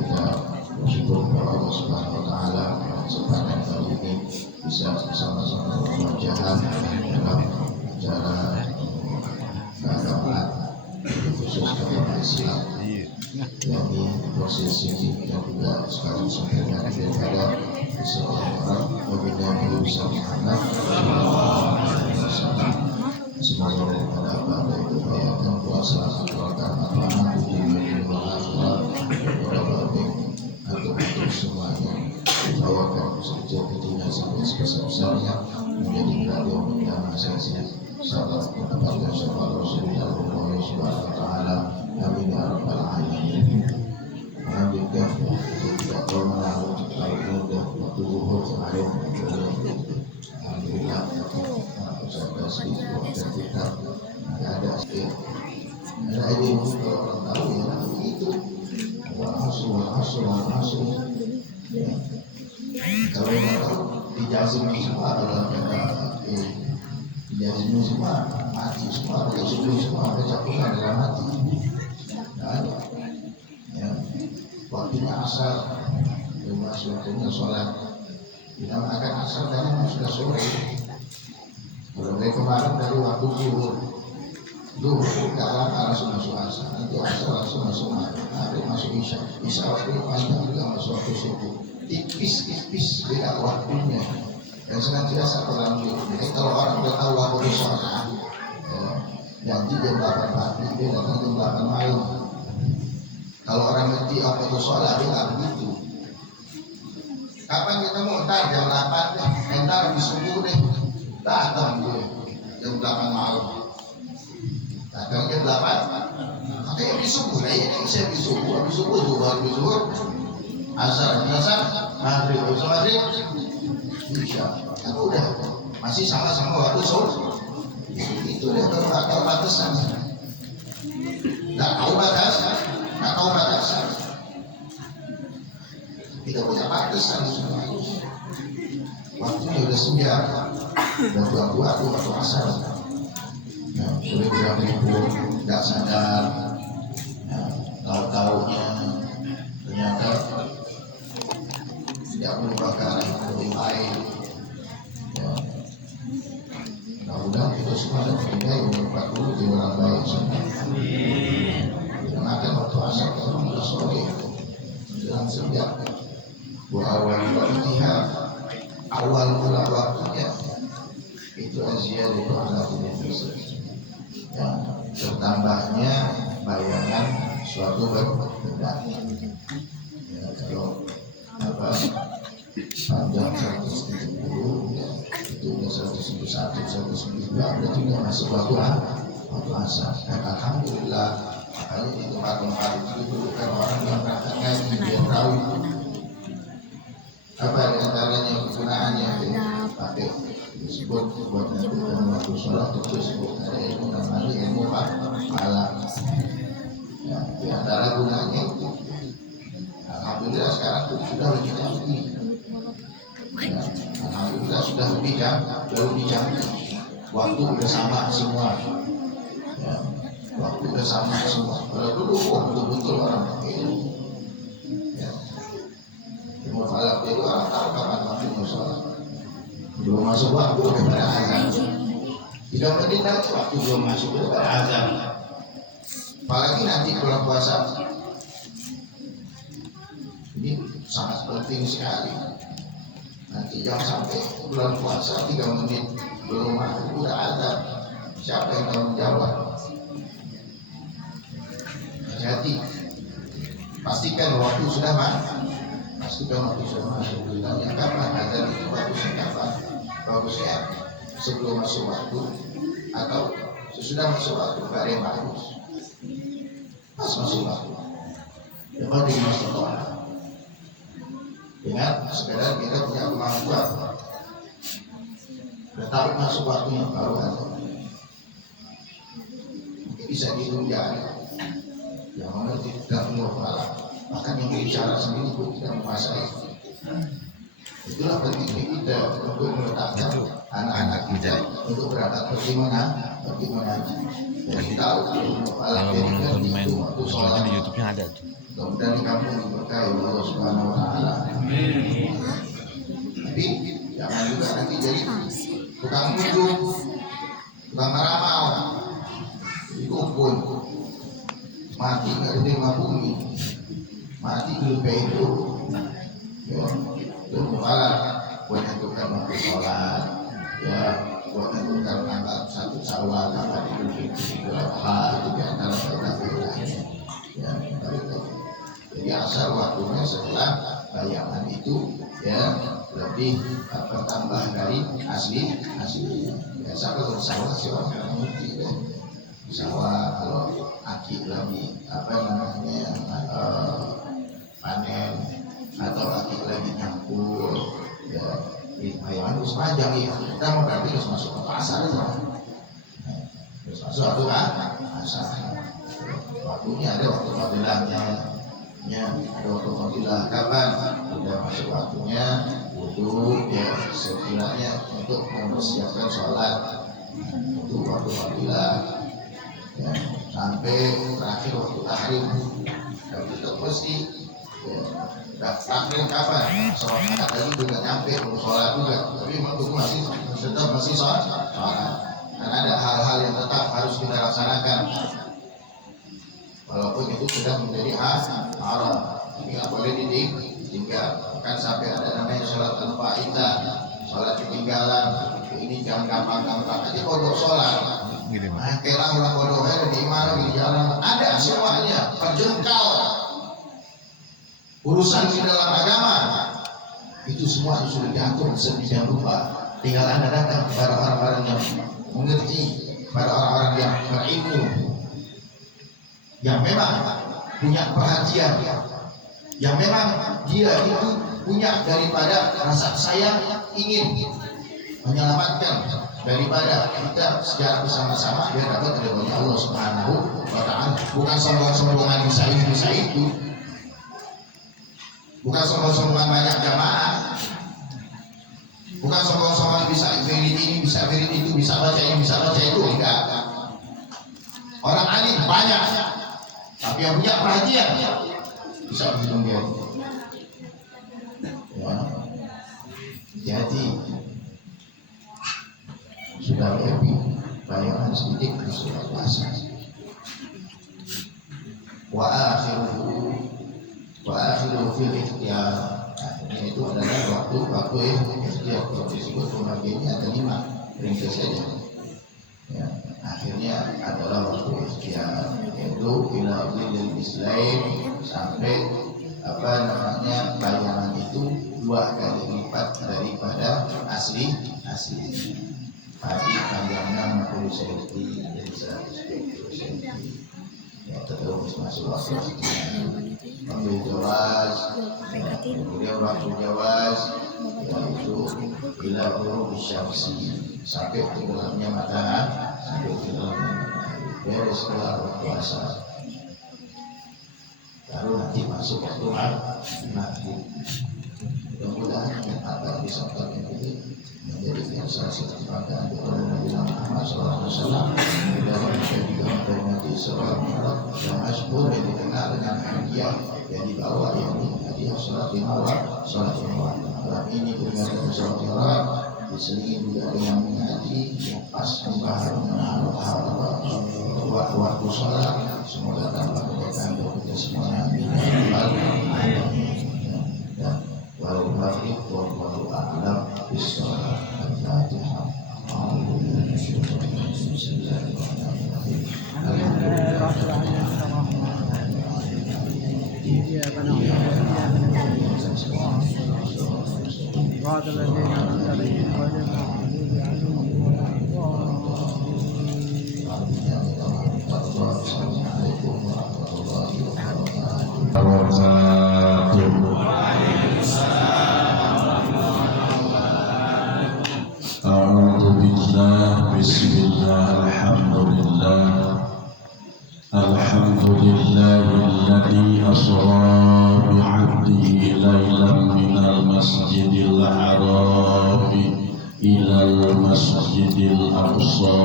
kita bersyukur kepada Allah Subhanahu Wa Taala kesempatan kali ini bisa bersama-sama berjalan dalam acara keagamaan khusus agama Islam. Yakni proses ini yang juga sekarang sampaikan daripada seorang Baginda Nabi Muhammad semoga pada pada kebaikan puasa keluarga anak untuk semuanya bawakan sejauh kecilnya sampai sebesar-besarnya menjadi radio pertama saya sahabat mendapatkan syafaat Rasulullah Subhanahu Wa Taala. Amin ya rabbal alamin. Alhamdulillah kita tahu menaruh mudah waktu zuhur kemarin. Alhamdulillah sampai sedikit kita ada sedikit. Ada ini kalau orang tahu ya itu masuk. Kalau nggak tahu dijazim semua dalam kata dijazim semua mati semua kalau subuh semua kecakupan dalam mati. Ya, waktunya asar, lumas waktunya sholat. Kita akan asar karena sudah sore. Kalau dari kemarin dari waktu zuhur ke langsung masuk asar. Nanti asar langsung masuk maghrib, masuk isya. Isya waktu panjang juga masuk waktu subuh. Tipis beda waktunya. Dan senantiasa terlambat. Jadi kalau orang sudah tahu waktu sholat, janji jam 8 pagi, dia datang jam 8 malam. Kalau orang ngerti apa itu sholat, dia nggak begitu. Kapan kita mau? Ntar jam 8 deh, ntar di subuh deh. Datang dia jam 8 malam. Datang jam 8, makanya di subuh lah ya. Saya di subuh, habis subuh asar, maghrib, isya. Kan udah, masih sama-sama waktu sholat. Itu dia kalau nggak tahu batasan. Nggak tahu batasan. Kita punya batasan semua. Waktunya udah senja, udah tua-tua waktu asar. Nah, sudah berapa ribu, nggak sadar. Nah, tahu-taunya ternyata tidak berubah ke arah yang lebih baik. Ya. Mudah-mudahan kita semua ada meninggal umur 40 di orang baik semua. Kita makan waktu asar kalau sudah sore menjelang senja. Awal mula waktunya itu Asia di Tuhan ya, bertambahnya bayangan suatu benda. Ya, kalau panjang 170 ya, itu udah 191, 192 berarti udah masuk waktu asar. Dan alhamdulillah makanya di tempat-tempat itu dulu kan orang yang berangkat ngaji dia tahu apa diantaranya kegunaannya pakai disebut buat menentukan waktu sholat itu disebut ada ilmu namanya ilmu malam. Ya, di antara gunanya itu alhamdulillah sekarang itu sudah lebih canggih. Ya, alhamdulillah sudah lebih canggih. Waktu bersama semua. Ya, waktu bersama semua. Kalau dulu betul-betul orang pakai ilmu. Ya. Ilmu falak itu orang tahu kapan waktu sholat. Belum masuk waktu udah pada azan. 3 menit lagi waktu belum masuk udah pada azan. Apalagi nanti bulan puasa. Ini sangat penting sekali. Nanti jangan sampai bulan puasa 3 menit belum masuk udah azan. Siapa yang tanggung jawab? Hati-hati. Pastikan waktu sudah masuk. Ditanya kapan azan itu bagusnya kapan? Bagusnya sebelum masuk waktu atau sesudah masuk waktu, gak ada yang bagus. Pas masuk waktu. Memang di masuk waktu. Dengan sekedar kita punya kemampuan. Tetapi masuk waktunya baru azan. Mungkin bisa ditunda. Yang mana tidak mengumpulkan. Bahkan yang bicara sendiri pun tidak menguasai. Itulah pentingnya kita untuk meletakkan anak-anak kita untuk berangkat bagaimana. Dan tahu kalau mau nonton main sholatnya di YouTube-nya ada tuh. Mudah-mudahan di kampung diberkahi oleh Allah Subhanahu wa taala. Tapi jangan juga nanti jadi tukang kunjung, tukang meramal, dukun, mati nggak diterima bumi, mati dulu itu, ya, itu mufalah buat menentukan waktu sholat, ya, buat menentukan tanggal 1 Syawal, kapan Idul Adha, itu di antara faedah-faedahnya, ya, itu. Jadi asal waktunya setelah bayangan itu, ya, lebih bertambah dari aslinya. Biasa kalau sawah sih orang ngerti deh. Sawah kalau aki lagi panen atau aki lagi nyampur, ya bayangan terus panjang ya. Kita mau berarti harus masuk ke pasar itu. Terus masuk itu kan pasar. Waktunya ada waktu fadilahnya. Ya, ada waktu fadilah kapan sudah masuk waktunya wudhu, ya sekiranya untuk mempersiapkan sholat itu waktu fadilah, ya, sampai terakhir waktu tahrim. Dan itu pasti ya, tahrim kapan sholat lagi juga nyampe mau sholat juga, tapi memang itu masih sholat karena ada hal-hal yang tetap harus kita laksanakan. Walaupun itu sudah menjadi haram, ini nggak boleh ditinggal. Kan sampai ada namanya sholat al-faidah, sholat ketinggalan. Ini jangan gampang-gampang aja kodok sholat. Kira orang kodoknya di mana di jalan ada semuanya terjengkal. Urusan di dalam agama itu semua sudah diatur sedemikian rupa. Tinggal Anda datang kepada orang-orang yang mengerti, kepada orang-orang yang berilmu, yang memang punya perhatian, yang memang dia itu punya daripada rasa sayang, ingin menyelamatkan daripada kita secara bersama-sama biar dapat ridhonya Allah Subhanahu wa taala. Bukan sombong-sombongan bisa itu, bukan sombong-sombongan banyak jamaah, bukan sombong-sombongan bisa wirid ini, bisa wirid itu, bisa baca ini, bisa baca itu, enggak. Orang alim banyak, tapi yang punya perhatian bisa bilang dia. Ya. Jadi sudah lebih bayangan sedikit di surat puasa. Wa akhiru fil ikhtiyar. Itu adalah waktu ikhtiyar. Kalau disebut pembagiannya ada 5, ringkas saja. Ya, akhirnya adalah waktu ikhtiyar, yaitu ila dzil Islam, sampai bayangan itu 2 kali lipat daripada asli. Tadi panjangnya 50 cm jadi 120 cm. Ya, terus masuk waktu ambil jawaz, kemudian waktu jawaz yaitu bila guru syamsi, sampai tenggelamnya matahari, beres kelar puasa, baru nanti masuk waktu maghrib. Mudah-mudahan apa bisa terjadi menjadi salah satu keadaan Nabi Muhammad SAW dalam menjadi seorang yang masyhur yang dikenal dengan hadiah yang dibawa, yang hadiah sholat lima waktu. Ini dengan sholat diselingi juga dengan mengaji yang pas membahas mengenai waktu sholat. Semoga tambah kebaikan untuk kita semuanya. Walau maghrib wallahu a'lam bishawab. Al-Fatihah. Bismillah, alhamdulillahilladzi asra bi'abdihi laylan minal masjidil haram ilal masjidil aqsa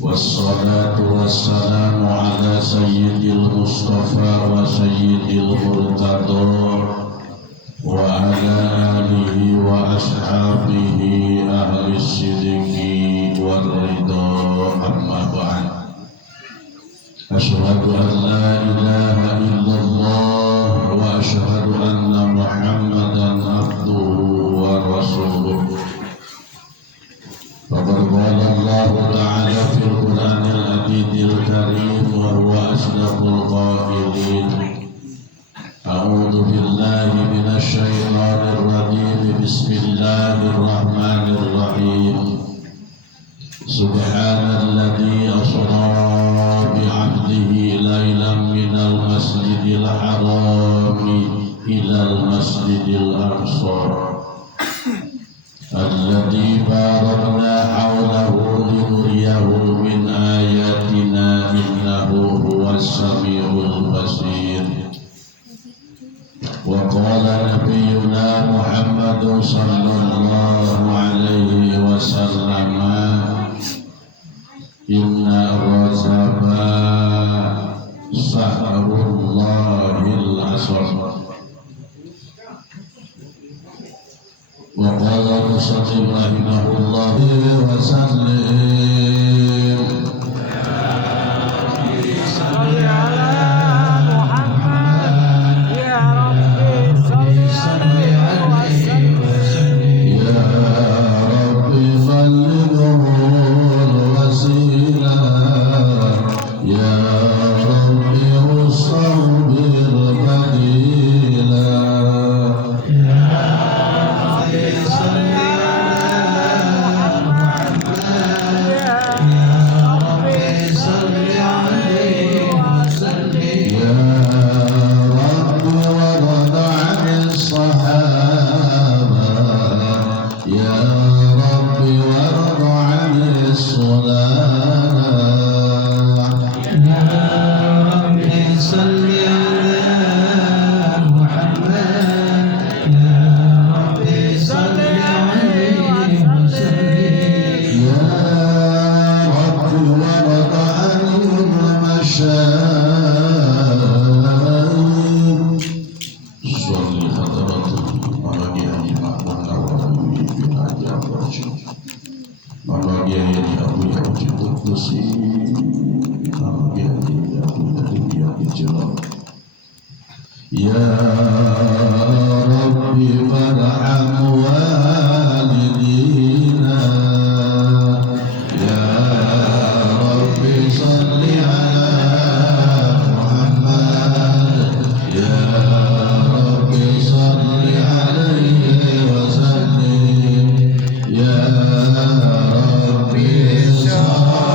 wa والصلاة والسلام على سيد المصطفى وسيد المرتضى وعلى آله وأصحابه أهل الصدق والرضا أما بعد أشهد أن لا إله إلا الله وأشهد أن محمدا عبده ورسوله فقد قال الله تعالى في القرآن العزيز الكريم وهو أصدق القائلين أعوذ بالله من الشيطان الرجيم بسم الله الرحمن الرحيم سبحان الذي أسرى بعبده ليلا من المسجد الحرام إلى المسجد الأقصى الذي باركنا حوله لنريه من آياتنا إنه هو السميع البصير وقال نبينا محمد صلى الله عليه وسلم إن الرجب شهر الله العظيم وقال المصنف رحمه الله وسلم Ya Rabbi farham walidina Ya Rabbi salli ala Muhammad Ya Rabbi salli alaihi wa sallim Ya Rabbi salli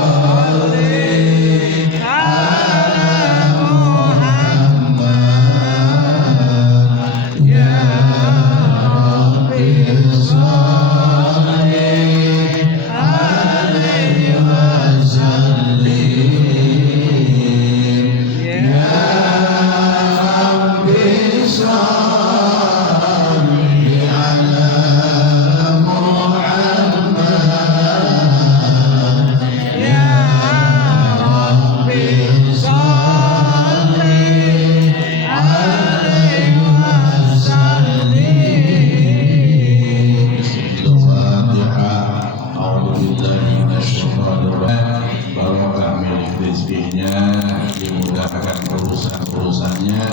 dimudahkan urusan-urusannya,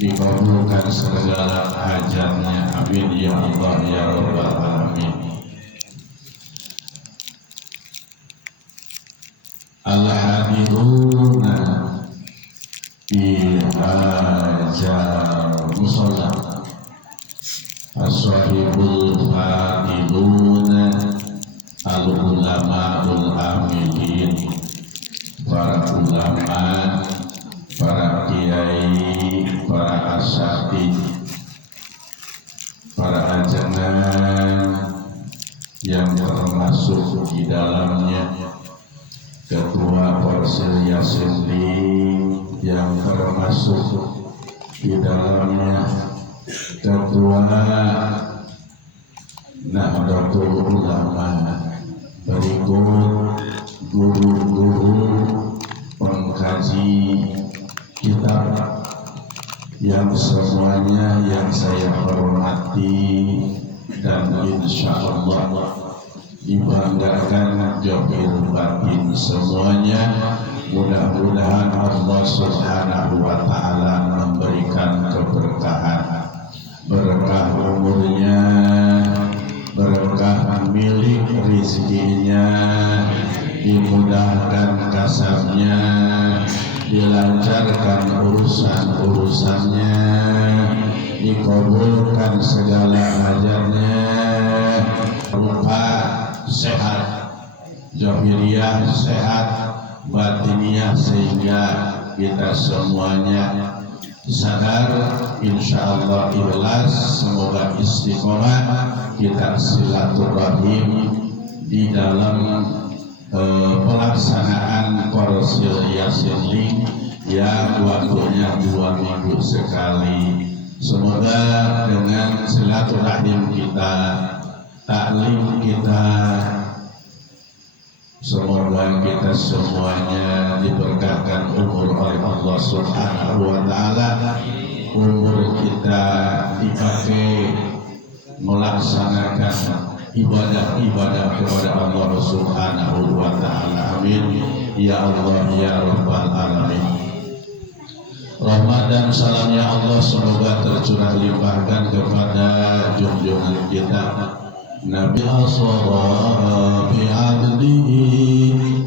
dikabulkan segala hajatnya. Amin ya Allah ya Rabbal alamin. Al-hadiruna fi hajar musalla as-sahibul fadiluna al-ulama'ul amilin, para ulama, para kiai, para asatidz, para ajanan yang termasuk di dalamnya ketua Porsil Yasendi, yang termasuk di dalamnya ketua Nahdlatul Ulama, berikut guru-guru pengkaji kitab yang semuanya yang saya hormati dan insya Allah dibanggakan jahir batin semuanya. Mudah-mudahan Allah Subhanahu wa Ta'ala memberikan keberkahan, berkah umurnya, berkah milik rizkinya, dimudahkan kasabnya, dilancarkan urusan-urusannya, dikabulkan segala hajatnya, berupa sehat, zahiriyah sehat, batiniyah, sehingga kita semuanya sadar, insya Allah ikhlas, semoga istiqomah kita silaturahim di dalam pelaksanaan Korsil Yasin Link yang waktunya 2 minggu sekali. Semoga dengan silaturahim kita, taklim kita, semoga kita semuanya diberkahkan umur oleh Allah Subhanahu wa Ta'ala. Umur kita dipakai melaksanakan ibadah-ibadah kepada Allah Subhanahu wa Ta'ala. Amin ya Allah ya Rabbal Alamin. Rahmat dan salamnya Allah semoga tercurah limpahkan kepada junjungan kita Nabi asra bi 'abdihi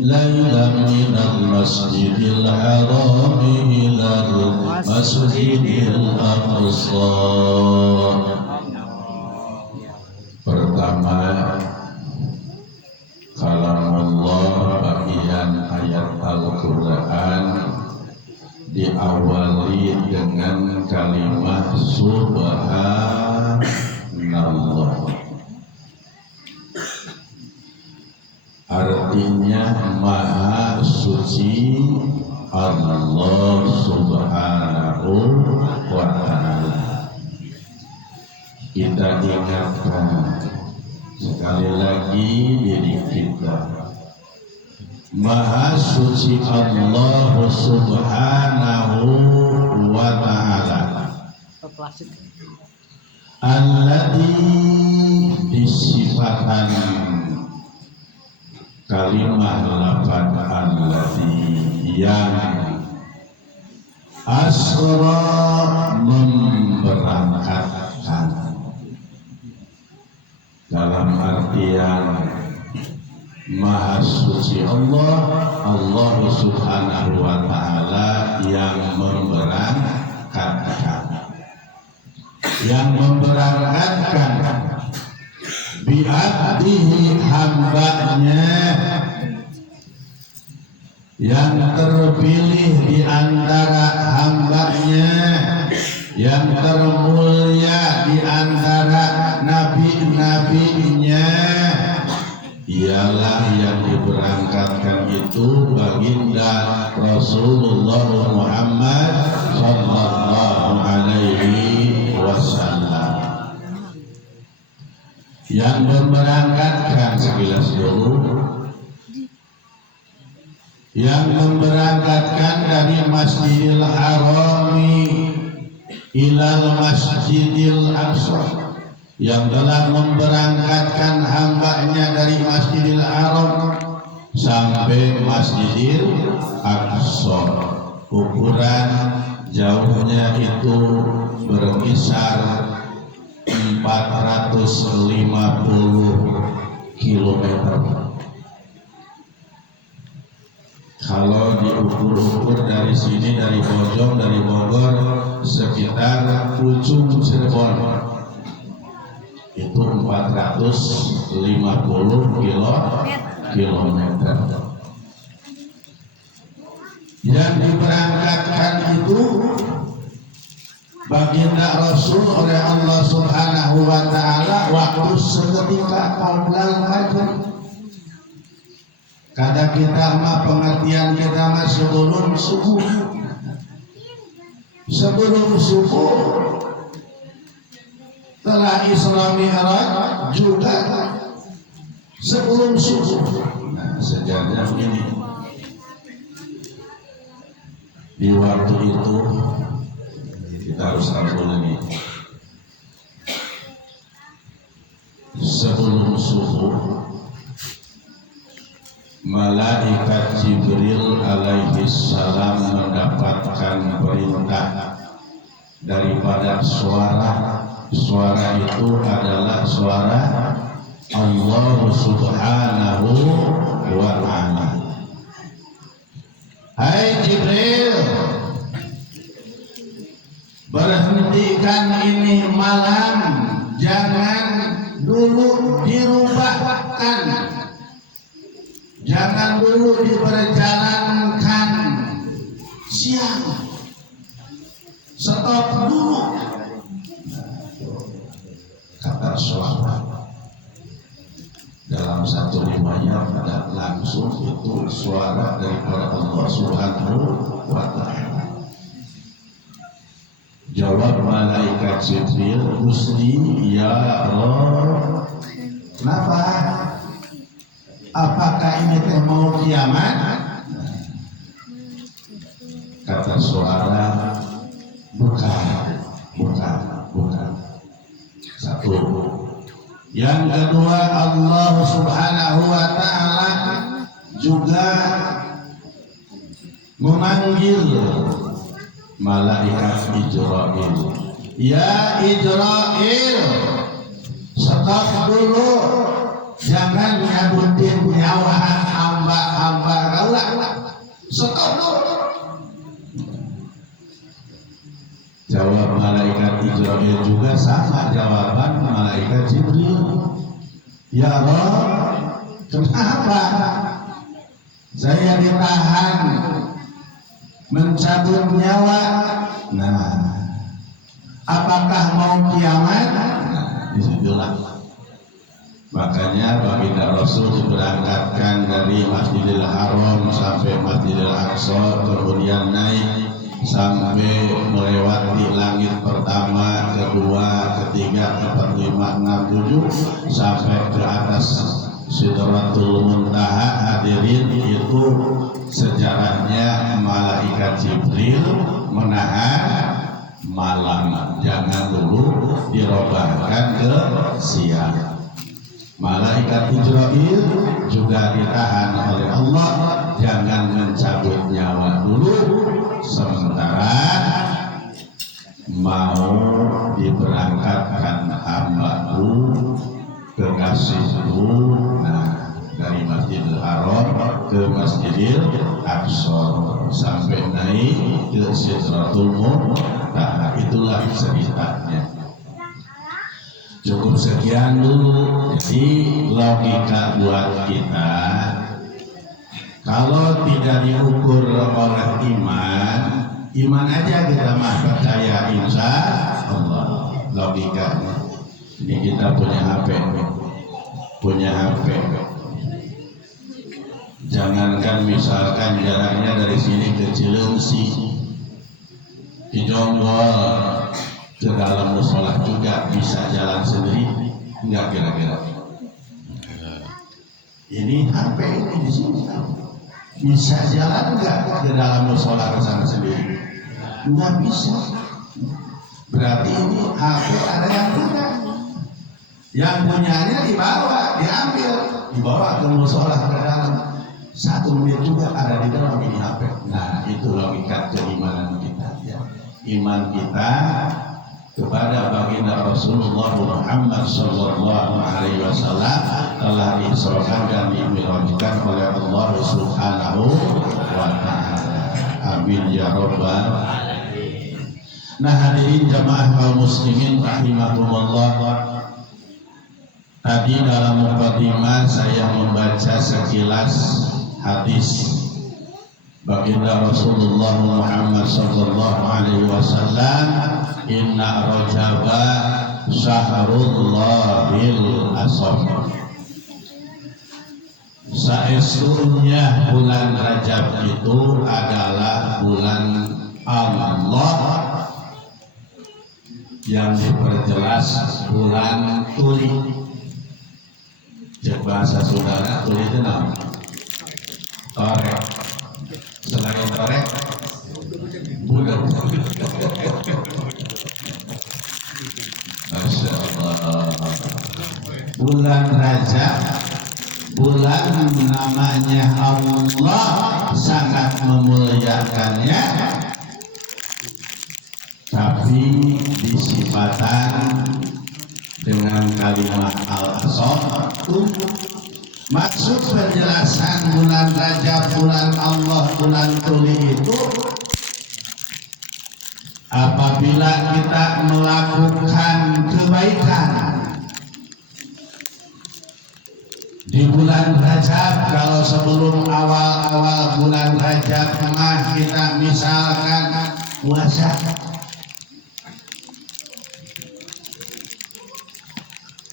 lailan minal masjidil haram ilal masjidil aqsa. Pertama, kalamullah bagian ayat Al-Quran diawali dengan kalimat subhanallah. Artinya maha suci Allah Subhanahu wa Ta'ala. Kita ingatkan sekali lagi diri kita, maha suci Allah Subhanahu wa Ta'ala, alladzi disifatkan kalimah lafaz alladzi yang asra memberangkatkan, dalam artian maha suci Allah, Allah Subhanahu wa Ta'ala yang memberangkatkan bi'abdihi, hambanya yang terpilih di antara hambanya, yang termulia di antara nabi-nabinya, ialah yang diberangkatkan itu baginda Rasulullah Muhammad sallallahu alaihi wasallam. Yang memberangkatkan sekilas dulu, yang memberangkatkan dari Masjidil Harami ilal Masjidil Aqsa, yang telah memberangkatkan hambanya dari Masjidil Haram sampai Masjidil Aqsa. Ukuran jauhnya itu berkisar 450 kilometer. Kalau diukur-ukur dari sini, dari Bojong, dari Bogor, sekitar ujung Cirebon, itu 450 kilometer. Yang diberangkatkan itu baginda Rasul oleh Allah Subhanahu wa Ta'ala waktu seketika qablal fajr. Kata kita mah, pengertian kita mah sebelum subuh. Sebelum subuh, telah Isra Mi'raj juga sebelum subuh. Sejarahnya begini, di waktu itu kita harus tahu ini, sebelum subuh malaikat Jibril alaihi salam mendapatkan perintah daripada suara itu adalah suara Allah Subhanahu wa ta'ala. Hai Jibril, berhentikan ini malam, jangan dulu dirubahkan, jangan dulu diperjalankan siang, stop dulu. Kata suara dalam satu riwayat ada langsung itu suara daripada Allah Subhanahu wa ta'ala. Jawab malaikat Jibril, Gusti ya Allah. Kenapa? Apakah ini teh mau kiamat? Kata suara, bukan. Satu. Yang kedua, Allah Subhanahu wa ta'ala juga memanggil malaikat Israil. Ya Israil, stop dulu, jangan nyabutin nyawa hamba-hamba Allah. Stop dulu. Jawab malaikat Israil juga sama jawaban malaikat Jibril. Ya Allah, kenapa saya ditahan mencabut nyawa? Nah, apakah mau kiamat? Nah, disitulah. Makanya baginda Rasul diberangkatkan dari Masjidil Haram sampai Masjidil Aqsa, kemudian naik sampai melewati langit pertama, kedua, ketiga, keempat, lima, enam, tujuh, sampai ke atas Sidratul Muntaha. Hadirin, itu sejarahnya malaikat Jibril menahan malam, jangan dulu dirobahkan ke siang. Malaikat Israil juga ditahan oleh Allah, jangan mencabut nyawa dulu sementara mau diberangkatkan hambaku, kekasihku, nah, dari Masjidil Haram ke Masjidil Aqsa sampai naik ke Sidratul Muntaha. Itulah ceritanya. Cukup sekian dulu. Jadi logika buat kita, kalau tidak diukur oleh iman aja kita mah percaya insya Allah. Logikanya. Ini kita punya HP. Jangankan misalkan jaraknya dari sini ke Cilengsi, di Jonggol ke dalam musola juga bisa jalan sendiri, enggak kira-kira? Ini HP ini di sini bisa jalan enggak ke dalam musola ke sana sendiri? Enggak bisa. Berarti ini HP ada yang punya. Yang punyanya dibawa ke musola ke dalam. 1 menit juga ada di dalam ini HP. Nah, itu logika keimanan kita. Ya. Iman kita kepada baginda Rasulullah Muhammad sallallahu alaihi wasallam telah diisrakan dan dimi'rajkan oleh Allah Subhanahu wa ta'ala. Amin ya rabbal alamin. Nah, hadirin jamaah kaum muslimin rahimakumullah. Tadi dalam mukadimah saya membaca sekilas hadis baginda Rasulullah Muhammad sallallahu alaihi wasallam, inna rajaba syaharullahil asam. Saestunya bulan Rajab itu adalah bulan Allah, yang diperjelas bulan tuli. Cek bahasa saudara, tuli itu nama torek. Selain torek, bulan. Masya Allah. Bulan Rajab, bulan namanya Allah sangat memuliakannya, tapi disifatan dengan kalimat al-asr. Maksud penjelasan bulan Rajab, bulan Allah, bulan tuli itu apabila kita melakukan kebaikan di bulan Rajab. Kalau sebelum awal-awal bulan Rajab kita misalkan puasa,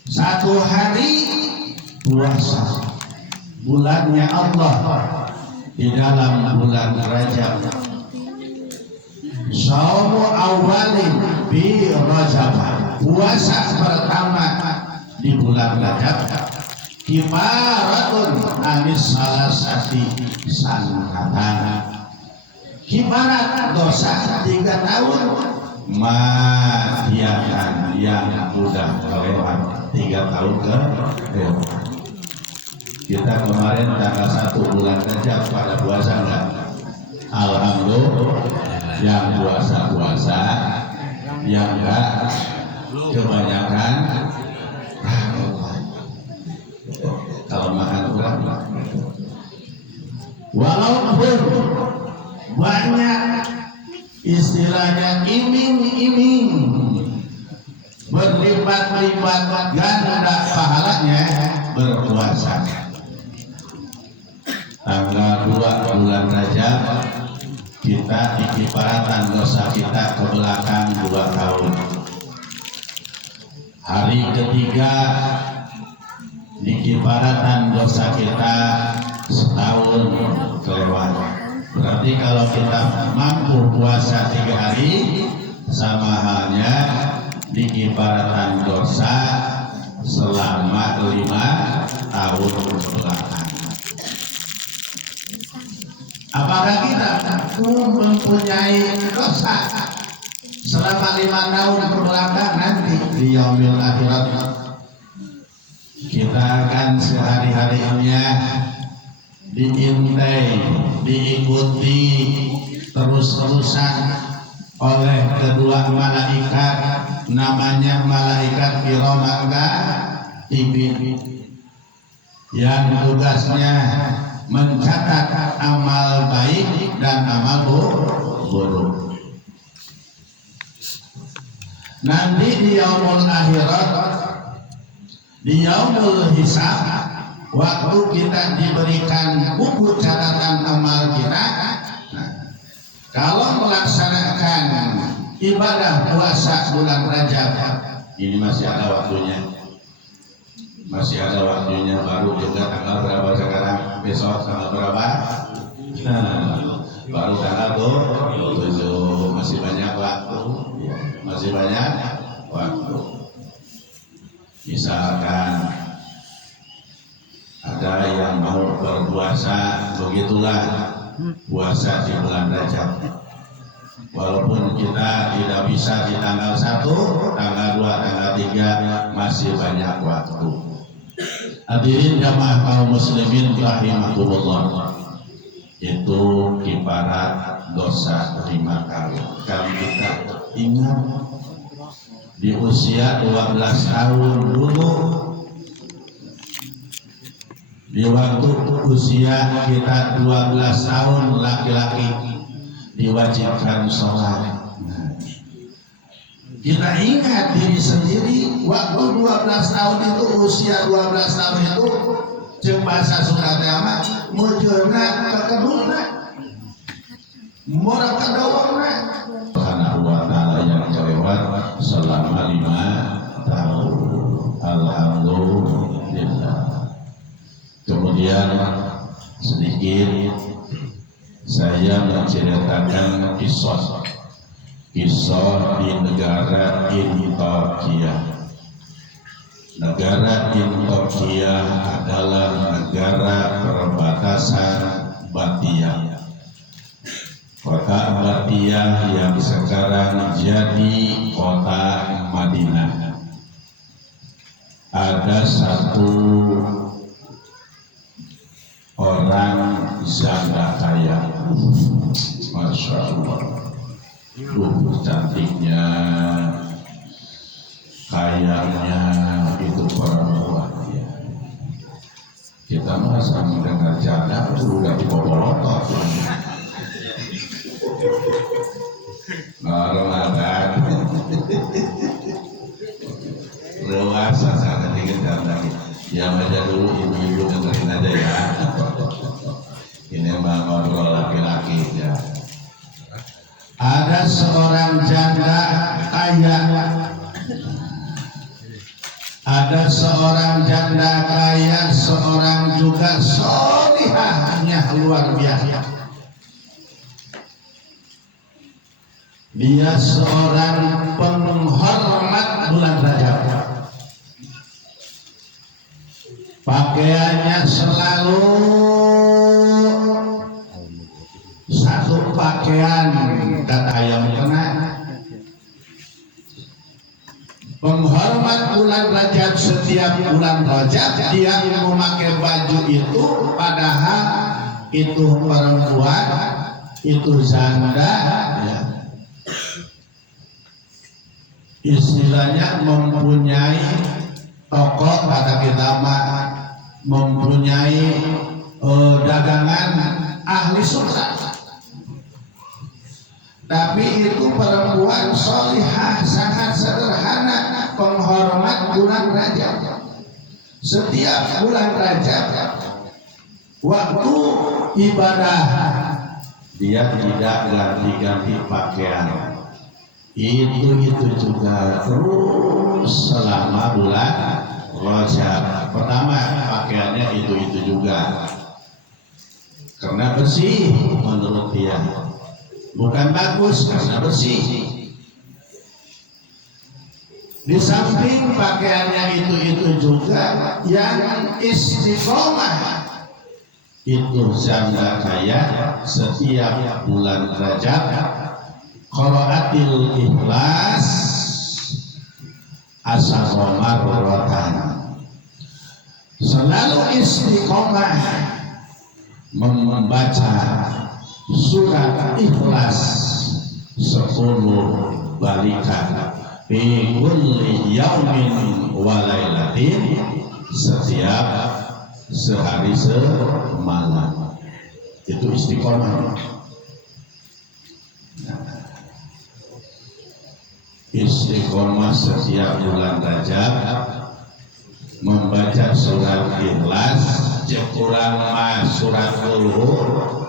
satu hari puasa, bulannya Allah di dalam bulan Rajab. Saumu awalin bi Rajab, puasa pertama di bulan Rajab, kibaratun anis salasati sanatan, kibarat dosa 3 tahun matiakan yang mudah kelewat 3 tahun ke depan. Kita kemarin tanggal 1 bulan Rajab pada puasa enggak? Alhamdulillah. Yang puasa, yang enggak kebanyakan kalau makan kurang. Walaupun banyak istilahnya iming-iming berlipat-lipat ganda pahalanya berpuasa. Tanggal 2 bulan Rajab kita dikibaratan dosa kita ke belakang 2 tahun. Hari ketiga dikibaratan dosa kita setahun kelewat. Berarti kalau kita mampu puasa 3 hari, sama halnya dikibaratan dosa selama 5 tahun belakang. Apakah kita mempunyai dosa selama 5 tahun kebelakang nanti di yaumil akhirat? Kita akan sehari-harinya diintai, diikuti terus-terusan oleh kedua malaikat, namanya malaikat kiroman katibin, yang tugasnya mencatat amal baik dan amal buruk. Nanti di yaumul akhirat, di yaumul hisab, waktu kita diberikan buku catatan amal kita, kalau melaksanakan ibadah puasa bulan Rajab, ini masih ada waktunya. Masih ada waktunya, baru juga tanggal berapa sekarang? Besok tanggal berapa? Baru tanggal 7, masih banyak waktu. Masih banyak waktu. Misalkan ada yang mau berpuasa, begitulah puasa di bulan Rajab. Walaupun kita tidak bisa di tanggal 1, tanggal 2, tanggal 3, masih banyak waktu. Hadirin jamaah kaum muslimin rahimakumullah, itu kibarat dosa 5 kali. Kalau kita ingat di usia 12 tahun dulu, di waktu usia kita 12 tahun laki-laki diwajibkan sholat. Kita ingat diri sendiri waktu 12 tahun itu, usia 12 tahun itu, jeung bahasa Sunda mujurna kekeduna murah kadawangna subhanahu wa ta'ala yang kelewat selama 5 tahun. Alhamdulillah. Kemudian sedikit saya menceritakan kisah di negara Indonesia. Negara Indonesia adalah negara perbatasan Batiyah. Kota Batiyah yang sekarang jadi kota Madinah. Ada satu orang janda kaya, Masya Allah, cantiknya, kayaknya itu perempuan ya. Kita masa mendengar janda sudah dibobolotot. Ramadan luasa sangat dikejar lagi. Ya aja dulu ibu-ibu dengerin aja ya. Ini mah ngobrol laki-laki ya. Ada seorang janda kaya. Ada seorang janda kaya, seorang juga solihahnya luar biasa. Dia seorang penghormat bulan Rajab. Pakaiannya selalu satu pakaian, kata ayam kena. Penghormat bulan Rajab, setiap bulan Rajab dia memakai baju itu, padahal itu perempuan, itu janda ya. Istilahnya mempunyai toko, kata kita mah mempunyai dagangan ahli surga. Tapi itu perempuan solihah, sangat sederhana, penghormat bulan Rajab. Setiap bulan Rajab waktu ibadah dia tidak ganti-ganti pakaian. Itu juga terus selama bulan Rajab. Pertama pakaiannya itu juga karena bersih menurut dia, bukan bagus karena bersih. Di samping pakaiannya itu juga yang istiqomah. Itu janda kaya setiap bulan Rajab Qiraatil Ikhlas asar marratan, selalu istiqomah membaca surat Ikhlas 10 balikan fi kulli yaumin wa lailatin, setiap sehari semalam. Itu istiqomah. Istiqomah setiap bulan Rajab membaca surat Ikhlas, kurang surat Zuhur